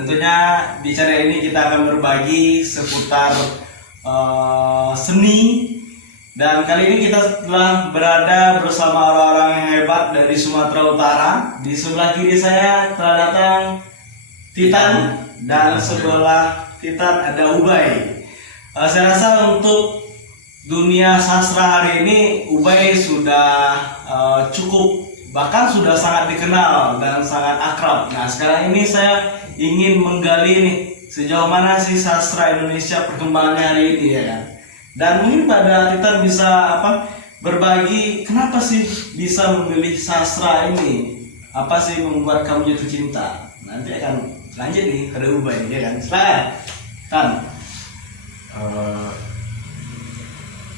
tentunya di channel ini kita akan berbagi seputar seni. Dan kali ini kita telah berada bersama orang-orang yang hebat dari Sumatera Utara. Di sebelah kiri saya telah datang Titan, dan sebelah Titan ada Ubay. Saya rasa untuk dunia sastra hari ini Ubay sudah cukup, bahkan sudah sangat dikenal dan sangat akrab. Nah, sekarang ini saya ingin menggali nih sejauh mana sih sastra Indonesia perkembangannya hari ini, ya kan? Dan mungkin pada Titan bisa berbagi kenapa sih bisa memilih sastra ini? Apa sih membuat kamu jatuh cinta? Nanti akan lanjut nih pada Ubay, ya kan? Silakan, Tan.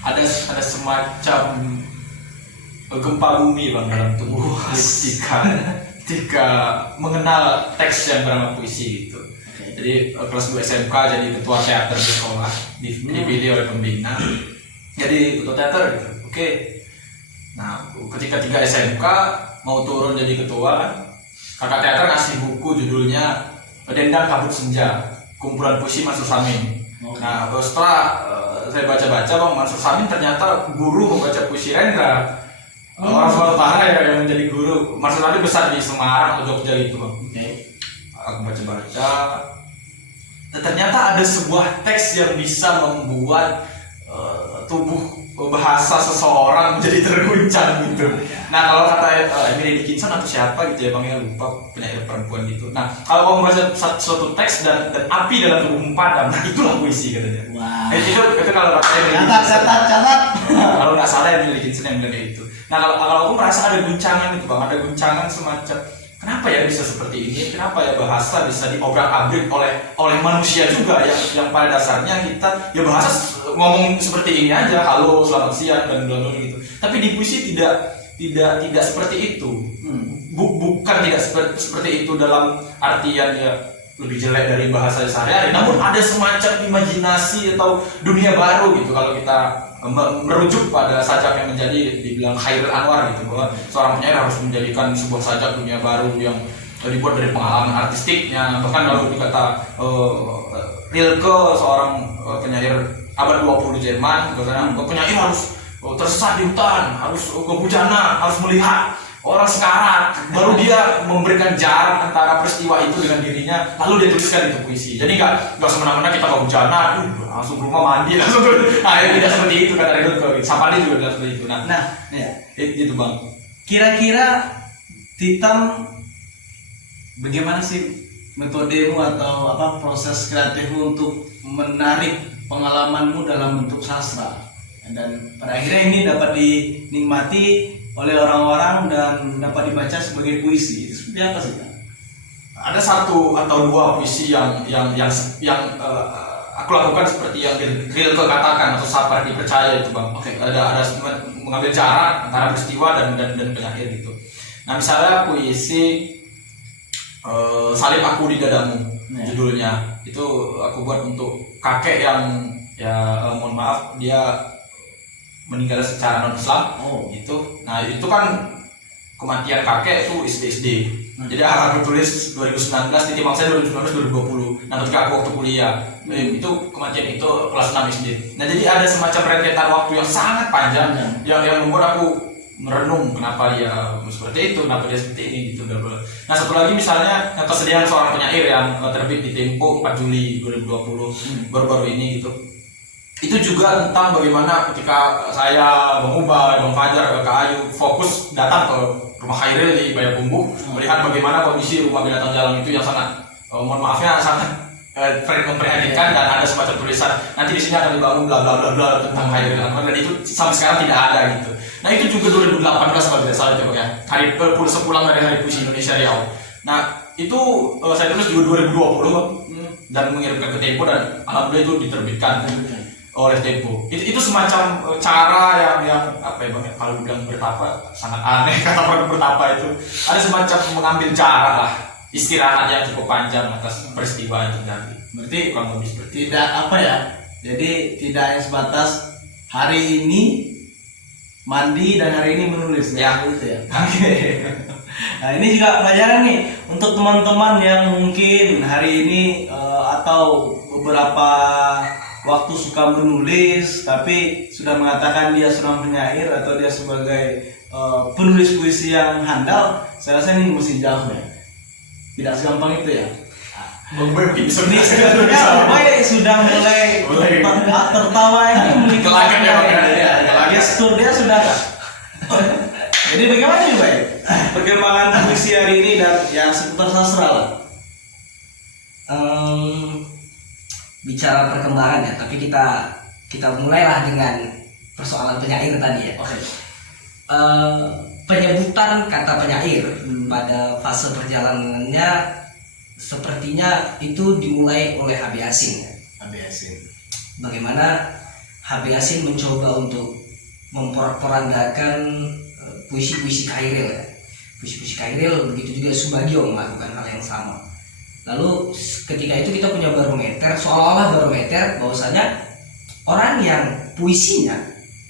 Ada semacam gempa bumi bang dalam tubuh ketika mengenal teks yang bernama puisi gitu. Jadi kelas 2 SMK jadi ketua teater di sekolah, dipilih oleh pembina jadi ketua teater gitu. Oke. Nah, ketika 3 SMK mau turun jadi ketua, kakak teater ngasih buku judulnya Dendang Kabut Senja, kumpulan puisi Mansur Samin. Nah, setelah saya baca-baca bang, Mansur Samin ternyata guru membaca puisi Rendra. Orang Sumatera Utara ya yang menjadi guru. Mansur Samin besar di Semarang atau Jogja gitu bang. Aku baca-baca, dan ternyata ada sebuah teks yang bisa membuat tubuh bahasa seseorang menjadi terguncang gitu. Nah, kalau kata Emily Dickinson atau siapa gitu ya bang, ya lupa, penyair perempuan gitu. Nah, kalau kamu membaca suatu teks dan api dalam tubuhmu padam, nah itulah puisi katanya. Wow. Itu kalau kata Emily Dickinson. Catat. Kalau nggak salah Emily Dickinson yang bilang itu. Nah, kalau aku merasa ada guncangan itu bang, ada guncangan semacam kenapa ya bisa seperti ini? Kenapa ya bahasa bisa diobrak-abrik oleh manusia juga yang pada dasarnya kita ya bahasa ngomong seperti ini aja, halo, selamat siang dan blablabla gitu. Tapi di puisi tidak seperti itu. Bukan tidak seperti itu dalam artian ya lebih jelek dari bahasa sehari-hari, namun ada semacam imajinasi atau dunia baru gitu kalau kita merujuk pada sajak yang menjadi dibilang Khairil Anwar gitu, bahwa seorang penyair harus menjadikan sebuah sajak dunia baru yang dibuat dari pengalaman artistiknya. Bahkan kalau dikata Rilke, seorang penyair abad 20 Jerman, katanya penyair harus tersesat di hutan, harus kehujanan, harus melihat orang sekarat, baru dia memberikan jarak antara peristiwa itu dengan dirinya, lalu dia tuliskan itu puisi. Jadi nggak semena-mena kita kehujanan, langsung ke rumah mandi, langsung tidak seperti itu kata Rilke. Sapadi juga bilang seperti itu. Nah Ya. Itu bang. Kira-kira Titan, bagaimana sih metodemu atau proses kreatifmu untuk menarik pengalamanmu dalam bentuk sastra, dan pada akhirnya ini dapat dinikmati oleh orang-orang dan dapat dibaca sebagai puisi? Itu seperti apa sih, Kak? Ada 1 atau 2 puisi yang aku lakukan seperti yang Rilke katakan atau sabar dipercaya itu bang. Ada mengambil jarak antara peristiwa dan penyair gitu. Nah, misalnya puisi Salib Aku di Dadamu, judulnya itu aku buat untuk kakek yang mohon maaf dia meninggal secara non Islam. Gitu. Nah, itu kan kematian kakek itu SD. Jadi aku tulis 2019, titik saya 2019-2020. Nah, ketika aku waktu kuliah, itu kematian itu kelas 6 SD. Nah, jadi ada semacam rentetan waktu yang sangat panjang yang membuat aku merenung kenapa dia seperti itu, kenapa dia seperti ini gitu. Nah, satu lagi misalnya kesedihan seorang penyair yang terbit di Tempo 4 Juli 2020 baru-baru ini gitu. Itu juga tentang bagaimana ketika saya, Bang Ubay, Bang Fajar, Kak Ayu fokus datang ke rumah Khairil di Payakumbuh, melihat bagaimana kondisi rumah binatang Jalang itu yang sangat mohon maafnya sangat memprihatinkan, dan ada semacam tulisan nanti di sini akan dibangun bla bla bla bla tentang Khairil Anwar, dan itu sampai sekarang tidak ada gitu. Nah, itu juga 2018 kalau tidak salah itu ya, hari sepulang dari Hari Puisi Indonesia Riau. Nah, itu saya tulis juga 2020 dan mengirimkan ke Tempo, dan alhamdulillah itu diterbitkan oleh Tempo. Itu semacam cara yang apa ya bang, kalau bilang bertapa sangat aneh kata bertapa itu. Ada semacam mengambil jarak lah, istirahat yang cukup panjang atas peristiwa yang terjadi. Berarti kurang lebih seperti tidak apa ya, jadi tidak hanya sebatas hari ini mandi dan hari ini menulis ya. Gitu ya. Nah ini juga pelajaran nih untuk teman-teman yang mungkin hari ini atau beberapa waktu suka menulis tapi sudah mengatakan dia seorang penyair atau dia sebagai penulis puisi yang handal. Saya rasa ini masih jauh ya, tidak segampang itu ya. Mungkin Ini sebetulnya Boy sudah mulai tertawa ini mungkin Gelagat ya, Bang, ya. ya. Gelagat. Gestur dia sudah. Jadi bagaimana nih Boy perkembangan puisi hari ini dan yang seputar sastra lah? Bicara perkembangan ya, tapi kita mulailah dengan persoalan penyair tadi ya. Oke. Penyebutan kata penyair pada fase perjalanannya sepertinya itu dimulai oleh H.B. Yasin. H.B. Yasin. Bagaimana H.B. Yasin mencoba untuk memporandakan puisi-puisi Kairil ya. Puisi-puisi Kairil, begitu juga Subagio melakukan hal yang sama. Lalu ketika itu kita punya barometer, seolah-olah barometer bahwasanya orang yang puisinya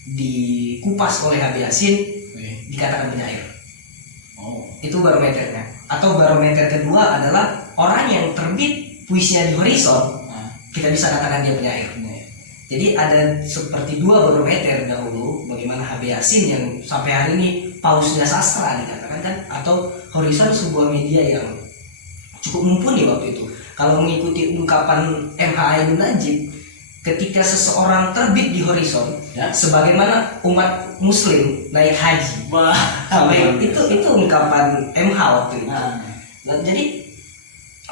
dikupas oleh H.B. Yasin dikatakan penyair. Oh. Itu barometernya. Atau barometer kedua adalah orang yang terbit puisinya di Horizon, kita bisa katakan dia penyair. Jadi ada seperti dua barometer dahulu, bagaimana H.B. Yasin yang sampai hari ini pausnya sastra dikatakan kan, atau Horizon sebuah media yang cukup mumpuni waktu itu. Kalau mengikuti ungkapan M.H. Ainun Najib, ketika seseorang terbit di Horizon, ya, sebagaimana umat Muslim naik haji. Wah, Sampai itu ungkapan M.H. waktu itu. Nah, jadi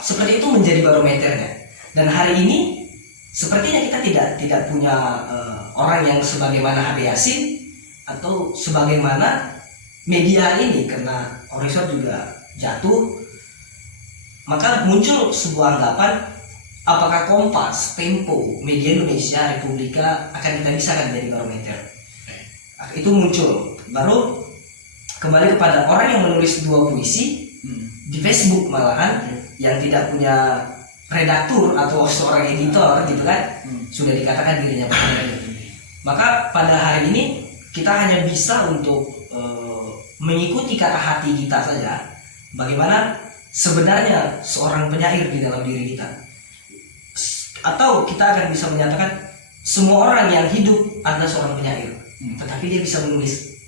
seperti itu menjadi barometernya. Dan hari ini sepertinya kita tidak punya orang yang sebagaimana H.B. Yasin atau sebagaimana media ini, karena Horizon juga jatuh, maka muncul sebuah anggapan apakah Kompas, Tempo, Media Indonesia, Republika akan kita bisa dari barometer. Itu muncul. Baru kembali kepada orang yang menulis dua puisi di Facebook malahan, yang tidak punya redaktur atau seorang editor gitu kan, sudah dikatakan dirinya penyair. Maka pada hari ini kita hanya bisa untuk mengikuti kata hati kita saja, bagaimana sebenarnya seorang penyair di dalam diri kita. Atau kita akan bisa menyatakan semua orang yang hidup adalah seorang penyair, tetapi dia bisa menulis.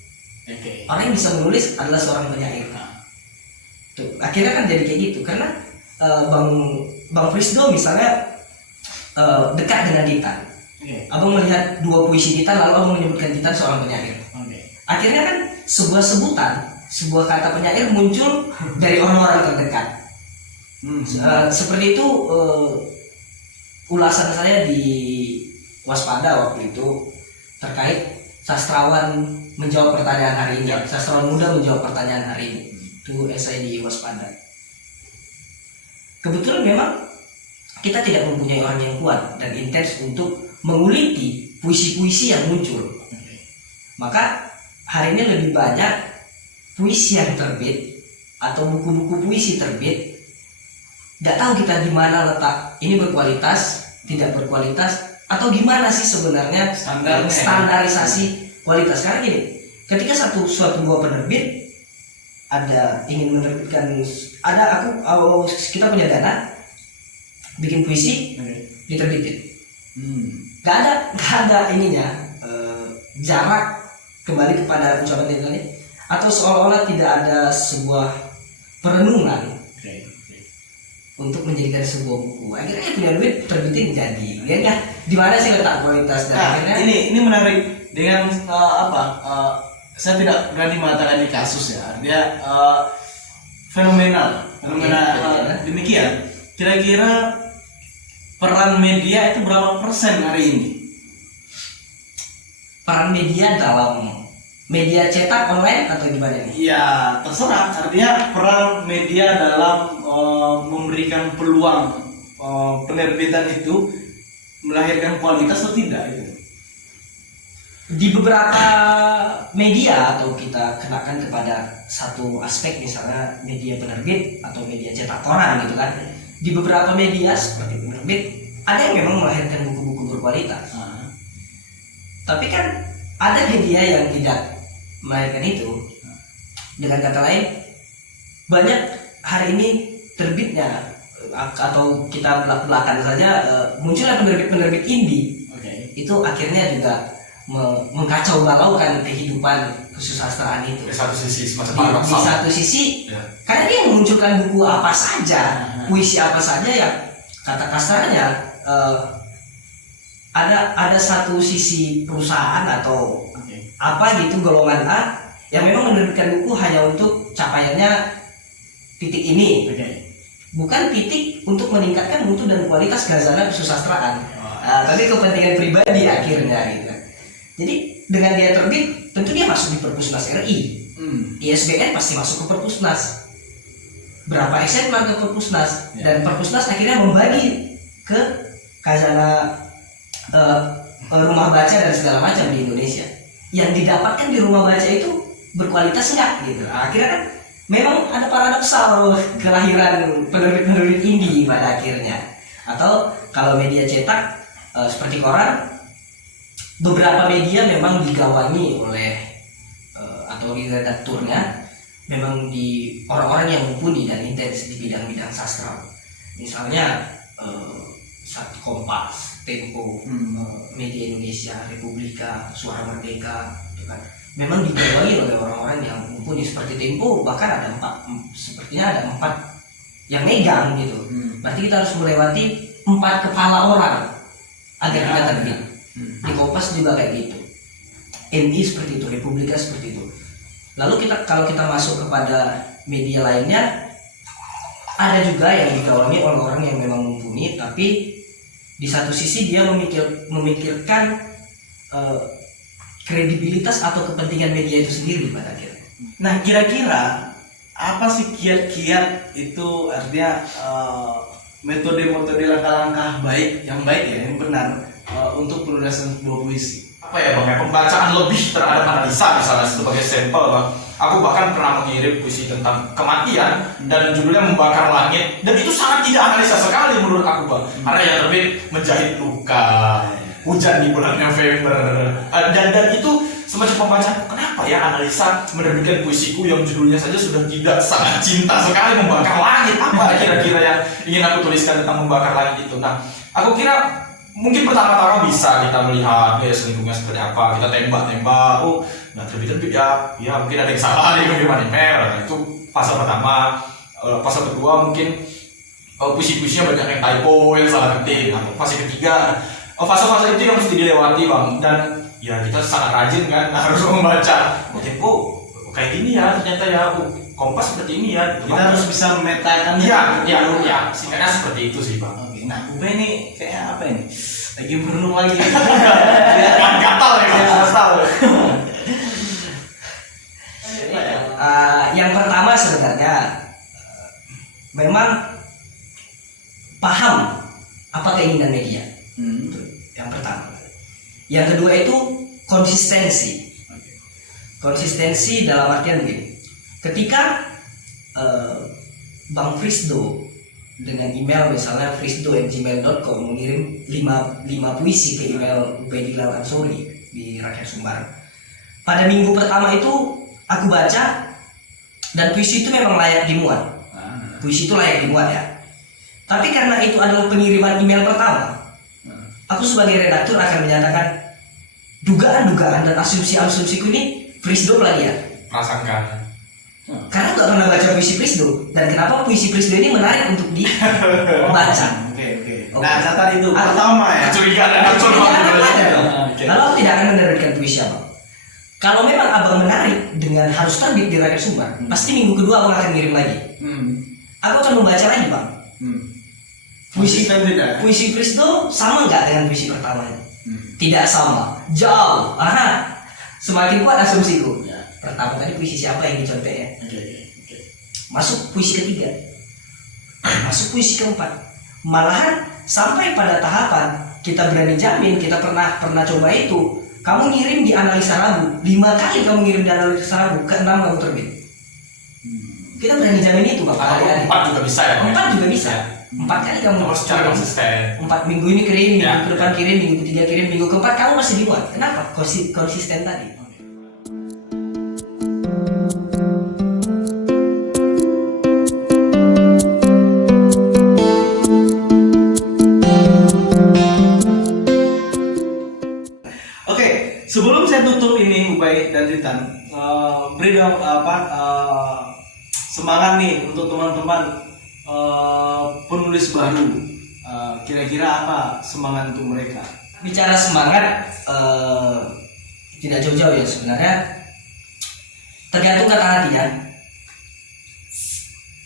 Orang yang bisa menulis adalah seorang penyair. Tuh, akhirnya kan jadi kayak gitu, karena Bang Frisdo misalnya dekat dengan Titan. Abang melihat dua puisi Titan, lalu abang menyebutkan Titan seorang penyair. Akhirnya kan sebuah sebutan, sebuah kata penyair muncul dari orang-orang terdekat. Seperti itu ulasan saya di Waspada waktu itu terkait sastrawan menjawab pertanyaan hari ini. Sastrawan muda menjawab pertanyaan hari ini. Itu esai di Waspada. Kebetulan memang kita tidak mempunyai orang yang kuat dan intens untuk menguliti puisi-puisi yang muncul. Maka hari ini lebih banyak puisi yang terbit atau buku-buku puisi terbit. Gak tahu kita di mana letak ini, berkualitas, tidak berkualitas, atau gimana sih sebenarnya standarisasi kualitas. Karena gini, ketika suatu buah penerbit ada ingin menerbitkan, kita punya dana bikin puisi, diterbitin. Gak ada ininya, jarak kembali kepada ucapan tadi, atau seolah-olah tidak ada sebuah perenungan untuk menjadikan sebuah buku. Akhirnya punya duit terbitin jadi. Lihatnya di mana sih letak kualitas dan akhirnya ini menarik dengan saya tidak berani mengatakan di kasus ya. Dia fenomenal. Demikian. Kira-kira peran media itu berapa persen hari ini? Peran media dalam media cetak online atau gimana nih? Ya terserah. Artinya peran media dalam memberikan peluang penerbitan itu melahirkan kualitas atau tidak itu? Di beberapa media, atau kita kenakan kepada satu aspek, misalnya media penerbit atau media cetak koran gitu kan. Di beberapa media seperti penerbit ada yang memang melahirkan buku-buku berkualitas. Tapi kan ada media yang tidak melahirkan itu. Dengan kata lain, banyak hari ini terbitnya atau kita belak-belakan saja munculnya penerbit-penerbit indie. Itu akhirnya juga mengkacau balaukan kehidupan kesusastraan itu. Di satu sisi semacam Di paradoksal. satu sisi, Ya. karena dia memunculkan buku apa saja, puisi apa saja yang kata kasarnya ada satu sisi perusahaan atau apa gitu golongan A yang memang menerbitkan buku hanya untuk capaiannya titik ini, bukan titik untuk meningkatkan mutu dan kualitas gazana kesusastraan. Tapi kepentingan pribadi akhirnya gitu. Jadi dengan dia terbit, tentu dia masuk di Perpusnas RI. ISBN pasti masuk ke Perpusnas. Berapa SMA ke Perpusnas, dan Perpusnas akhirnya membagi ke khazanah rumah baca dan segala macam di Indonesia. Yang didapatkan di rumah baca itu berkualitas enggak gitu. Akhirnya kan memang ada paradoksal kelahiran penerbit-penerbit indie pada akhirnya. Atau kalau media cetak seperti koran, beberapa media memang digawangi oleh atau di redakturnya memang di orang-orang yang mumpuni dan intens di bidang-bidang sastra. Misalnya Kompas, Tempo, Media Indonesia, Republika, Suara Merdeka, gitu kan. Memang digawangi oleh orang-orang yang mumpuni. Seperti Tempo bahkan ada 4, sepertinya ada 4 yang megang gitu. Berarti kita harus melewati 4 kepala orang agar kita terbit. Di Kompas juga kayak gitu. MI seperti itu, Republika seperti itu. Lalu kalau kita masuk kepada media lainnya, ada juga yang digawangi oleh orang yang memang mumpuni, tapi di satu sisi dia memikirkan kredibilitas atau kepentingan media itu sendiri pada akhirnya. Nah, kira-kira apa sih kiat-kiat itu, artinya metode-metode langkah-langkah yang baik ya, yang benar untuk penulisan sebuah puisi? Apa ya bang ya, pembacaan lebih terhadap analisa misalnya sebagai sampel bang. Aku bahkan pernah mengirim puisi tentang kematian dan judulnya Membakar Langit, dan itu sangat tidak analisa sekali menurut aku bang. Karena yang terbit Menjahit Luka, Hujan di Bulan November, dan itu semacam pembacaan. Kenapa ya analisa menerbitkan puisiku yang judulnya saja sudah tidak sangat cinta sekali, Membakar Langit? Apa kira-kira yang ingin aku tuliskan tentang Membakar Langit itu? Nah, aku kira mungkin pertama-tama bisa kita melihat selingkuhnya seperti apa, kita tembak-tembak, oh nggak terbit ya mungkin ada yang salah di pengiriman email. Nah, itu fase pertama. Fase kedua mungkin puisi-puisinya banyak yang typo, yang salah ketik. Nah, fase ketiga, fase-fase itu yang mesti dilewati bang, dan ya kita sangat rajin kan harus membaca. Oh Tempo kayak gini ya ternyata ya, Kompas seperti ini ya. Kita harus bisa memetakan. Ya, singkatnya seperti itu sih bang. Nah, Ube ini kayak apa ini? Lagi merenung lagi. Gatal ya, gatal. Yang pertama sebenarnya memang paham apa keinginan media. Itu yang pertama. Yang kedua itu konsistensi. Konsistensi dalam artian begini. Ketika Bang Frisdo dengan email misalnya frisdo@gmail.com mengirim 5 puisi ke email Ubaidillah Ansori di Rakyat Sumbar. Pada minggu pertama itu aku baca, dan puisi itu memang layak dimuat. Puisi itu layak dimuat ya. Tapi karena itu adalah pengiriman email pertama, aku sebagai redaktur akan menyatakan dugaan-dugaan dan asumsi-asumsiku ini Frisdo plagiat. Prasangka. Karena gak pernah baca puisi Frisdo, dan kenapa puisi Frisdo ini menarik untuk dibaca. Oke. Nah, catat itu pertama ya. Kecurigaan dan muncul Lalu aku tidak akan menerbitkan puisi abang. Kalau memang abang menarik dengan harus terbit di Rakyat Sumbar, pasti minggu kedua abang akan ngirim lagi. Aku akan membaca lagi bang. Puisi Frisdo sama nggak dengan puisi pertamanya? Tidak sama, jauh. Semakin kuat asumsiku. Pertama tadi puisi siapa yang dicontek ya? Masuk puisi ketiga, masuk puisi keempat. Malahan sampai pada tahapan kita berani jamin, kita pernah coba itu. Kamu ngirim di analisa ragu, 5 kali kamu ngirim di analisa ragu, ke-6 kamu terbit. Kita berani jamin itu bapak adik-adik. 4 juga bisa ya? 4 juga bisa. 4 kali kamu harus secara konsisten. 4 minggu ini kirim, minggu depan kirim, minggu ketiga kirim, minggu keempat kamu masih dimuat. Kenapa? Konsisten tadi. Roy dan Titan, beri dong semangat nih untuk teman-teman penulis baru. Kira-kira apa semangat untuk mereka? Bicara semangat, tidak jauh-jauh ya sebenarnya, tergantung kata hati ya.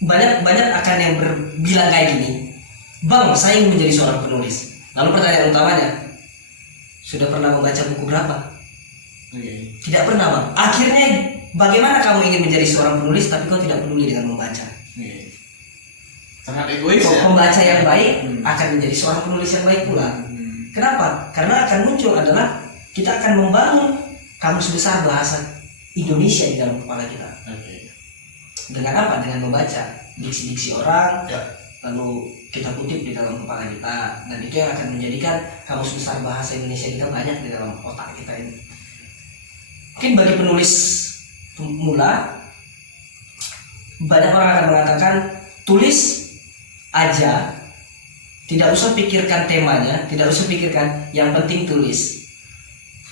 Banyak akan yang berbilang kayak gini, Bang, saya ingin menjadi seorang penulis. Lalu pertanyaan utamanya, sudah pernah membaca buku berapa? Tidak pernah, Bang. Akhirnya bagaimana kamu ingin menjadi seorang penulis tapi kau tidak peduli dengan membaca? Sangat egois ya. Pembaca yang baik akan menjadi seorang penulis yang baik pula. Kenapa? Karena akan muncul adalah kita akan membangun kamus besar bahasa Indonesia di dalam kepala kita. Dengan apa? Dengan membaca diksi-diksi orang, lalu kita kutip di dalam kepala kita, dan itu yang akan menjadikan kamus besar bahasa Indonesia kita banyak di dalam otak kita ini. Mungkin bagi penulis pemula, banyak orang akan mengatakan tulis aja, tidak usah pikirkan temanya, tidak usah pikirkan, yang penting tulis.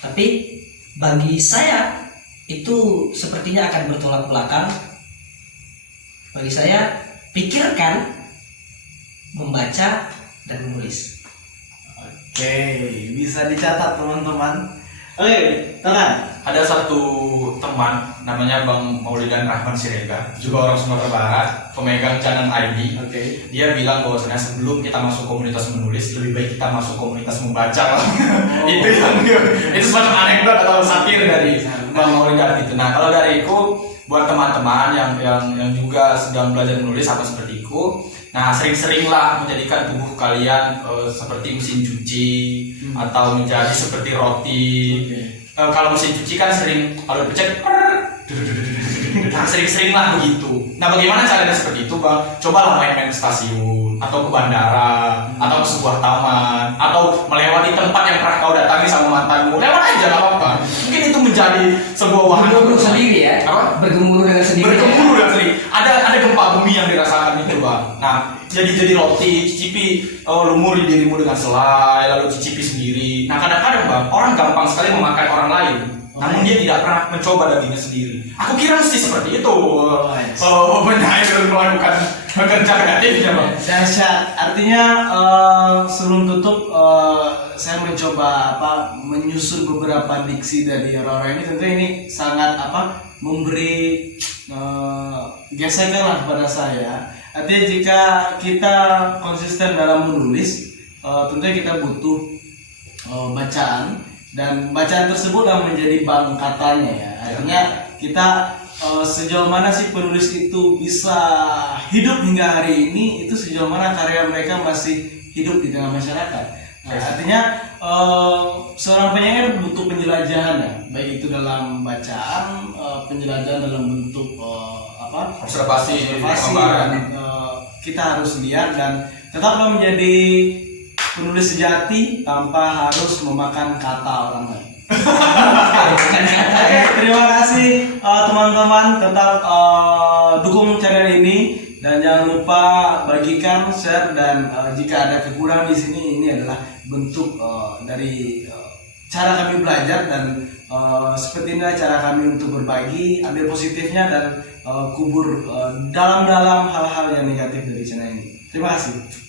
Tapi bagi saya itu sepertinya akan bertolak belakang. Bagi saya, pikirkan, membaca, dan menulis. Oke, bisa dicatat teman-teman. Oke, tenang. Ada satu teman namanya Bang Maulidan Rahman Sirega, juga orang Sumatera Barat, pemegang channel ID. Dia bilang bahwasanya sebelum kita masuk komunitas menulis, lebih baik kita masuk komunitas membaca. itu semacam anekdot atau satir dari Bang Maulidan gitu. Nah, kalau dariku, buat teman-teman yang juga sedang belajar menulis apa sepertiku, nah sering-seringlah menjadikan tubuh kalian seperti mesin cuci atau menjadi seperti roti. Kalau mesin cuci kan sering kalau dipencet, nah sering-seringlah begitu. Nah bagaimana caranya seperti itu, Bang? Cobalah main-main ke stasiun atau ke bandara atau ke sebuah taman atau melewati tempat yang pernah kau datangi sama mantanmu. Lewat aja, gak apa-apa. Mungkin itu menjadi sebuah wahana Bergemuruh sendiri ya? Apa? Bergemuruh dengan sendiri. Bergemuruh dengan sendiri. Ada gempa bumi yang dirasakan itu, Bang. Nah, jadi roti, cicipi lumuri dirimu dengan selai, lalu cicipi sendiri. Nah, kadang-kadang, Bang, orang gampang sekali memakan orang lain. Namun dia tidak pernah mencoba dagingnya sendiri. Aku kira mesti seperti itu. Penyair melakukan kerja kreatifnya, Bang. Dahsyat. Artinya sebelum tutup saya mencoba menyusun beberapa diksi dari orang-orang ini. Tentu ini sangat memberi gesekan lah pada saya. Artinya jika kita konsisten dalam menulis, tentunya kita butuh bacaan, dan bacaan tersebut yang menjadi bank katanya ya. Artinya kita sejauh mana sih penulis itu bisa hidup hingga hari ini, itu sejauh mana karya mereka masih hidup di tengah masyarakat. Nah, artinya seorang penyair butuh penjelajahan ya, baik itu dalam bacaan, penjelajahan dalam bentuk observasi dan kita harus lihat dan tetaplah menjadi penulis sejati tanpa harus memakan kata orang lain. Oke, terima kasih teman-teman, tetap dukung channel ini dan jangan lupa bagikan, share, dan jika ada kekurangan di sini, ini adalah bentuk dari cara kami belajar, dan seperti inilah cara kami untuk berbagi, ambil positifnya dan kubur dalam-dalam hal-hal yang negatif dari channel ini. Terima kasih.